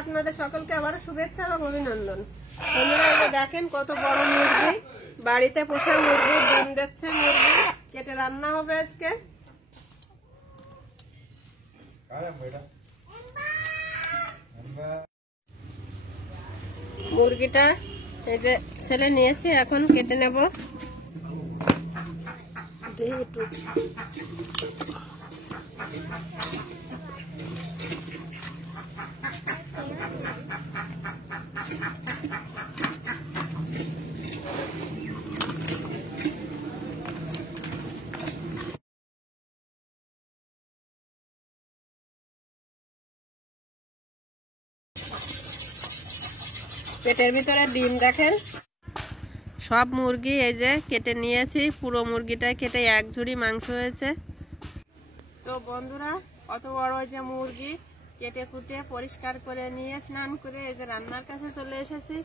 আপনাদের সকলকে আবার শুভেচ্ছা এবং অভিনন্দন। বন্ধুরা দেখেন কত বড় মুরগি, বাড়িতে পোষা মুরগি, ডিম দিচ্ছে মুরগি, কেটে রান্না হবে আজকে। মুরগিটা এই যে ছেলে নিয়েছি, এখন কেটে নেব। পেটের ভিতরে ডিম দেখেন। সব মুরগি এই যে কেটে নিয়েছি, পুরো মুরগিটা কেটে এক ঝুড়ি মাংস হয়েছে। তো বন্ধুরা কত বড় যে মুরগি কেটে কুটে পরিষ্কার করে নিয়ে স্নান করে এই যে রান্নার কাছে চলে এসেছি।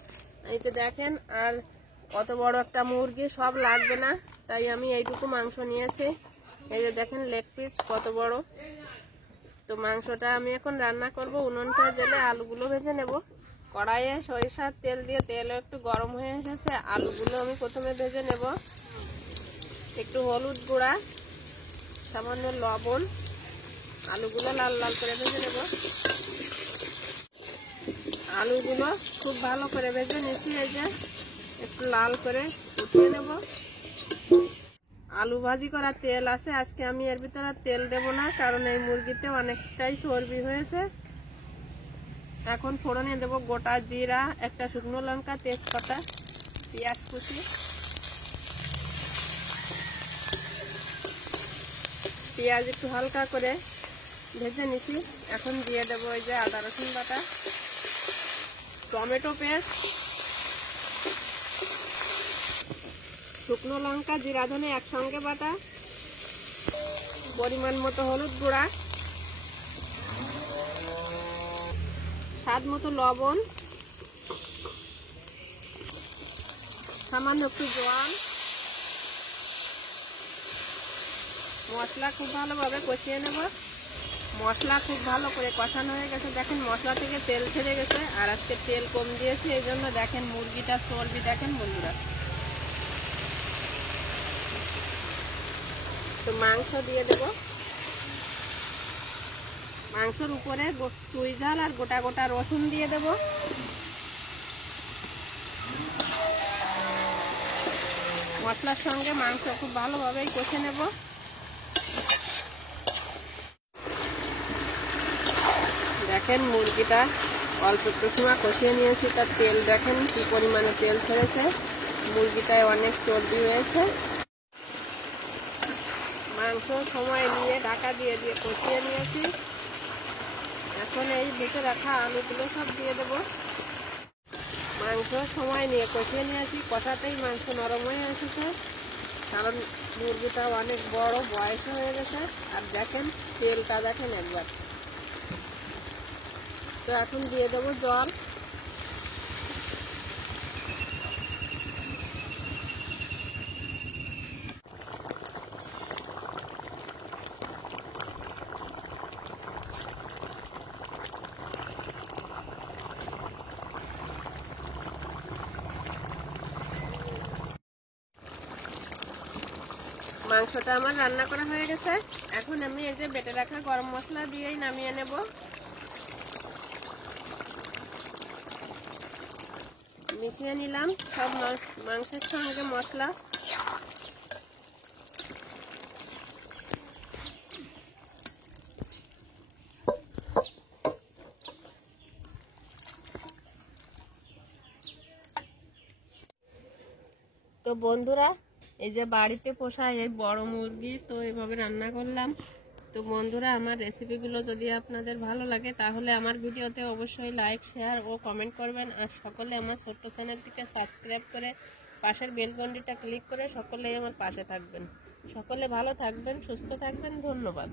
এই যে দেখেন, আর কত বড় একটা মুরগি, সব লাগবে না তাই আমি এইটুকু মাংস নিয়েছি। এই যে দেখেন লেগ পিস কত বড়। তো মাংসটা আমি এখন রান্না করব। উনুনটা জ্বেলে আলুগুলো ভেজে নেব। কড়াইয়ে সরিষার তেল দিয়ে, তেল একটু গরম হয়ে এসেছে, আলুগুলো আমি প্রথমে ভেজে নেব। একটু হলুদ গুঁড়া, সামান্য লবণ, আলুগুলো লাল লাল করে ভেজে নেব। আলুগুলো খুব ভালো করে ভেজে নিচ্ছি, এই যে একটু লাল করে উঠিয়ে নেব। আলু ভাজি করা তেল আছে, আজকে আমি এর ভিতরে তেল দেব না, কারণ এই মুরগিতে অনেকটাই চর্বি হয়েছে। এখন ফোড়নে দেব গোটা জিরা, একটা শুকনো লঙ্কা, তেজপাতা, পেঁয়াজ কুচি। পেঁয়াজ একটু হালকা করে ভেজে নিচ্ছি। এখন দিয়ে দেব ওই যে আদা রসুন বাটা, টমেটো পেস্ট, শুকনো লঙ্কা, জিরা ধনে একসঙ্গে বাটা, পরিমাণ মতো হলুদ গুঁড়া, স্বাদ মতো লবণ, সামান্য একটু জল। মশলা খুব ভালোভাবে কষিয়ে নেব। মশলা খুব ভালো করে কষানো হয়ে গেছে, দেখেন মশলা থেকে তেল ছেড়ে গেছে। আর আজকে তেল কম দিয়েছি, এই জন্য দেখেন মুরগিটার চর্বি দেখেন বন্ধুরা। তো মাংস দিয়ে দেব। মাংসের উপরে চুই ঝাল আর গোটা গোটা রসুন দিয়ে দেব। মশলার সঙ্গে মাংস খুব ভালোভাবেই কষে নেব। দেখেন মুরগিটা অল্প একটু সময় কষিয়ে নিয়েছি, তার তেল দেখেন কি পরিমাণে তেল ছেড়েছে। মুরগিটায় অনেক চর্বি হয়েছে। মাংস সময় নিয়ে ঢাকা দিয়ে দিয়ে কষিয়ে নিয়েছি। এখন এই ভেজে রাখা আলুগুলো সব দিয়ে দেব। মাংস সময় নিয়ে কষিয়ে নিয়েছি, কষাতেই মাংস নরম হয়ে এসেছে, কারণ মুরগিটা অনেক বড় বয়স হয়ে গেছে। আর দেখেন তেলটা দেখেন একবার। তো এখন দিয়ে দেবো জল। মাংসটা আমার রান্না করা হয়ে গেছে। এখন আমি এই যে বেটে রাখা গরম মশলা দিয়েই নামিয়ে নেব। মিশিয়ে নিলাম সব মাংসের সঙ্গে মশলা। তো বন্ধুরা এই যে বাড়িতে পোষা এই বড় মুরগি, তো এইভাবে রান্না করলাম। তো বন্ধুরা আমার রেসিপিগুলো যদি আপনাদের ভালো লাগে তাহলে আমার ভিডিওতে অবশ্যই লাইক, শেয়ার ও কমেন্ট করবেন। আর সকলে আমার ছোট্ট চ্যানেলটিকে সাবস্ক্রাইব করে পাশের বেল ঘন্টিটা ক্লিক করে সকলেই আমার পাশে থাকবেন। সকলে ভালো থাকবেন, সুস্থ থাকবেন। ধন্যবাদ।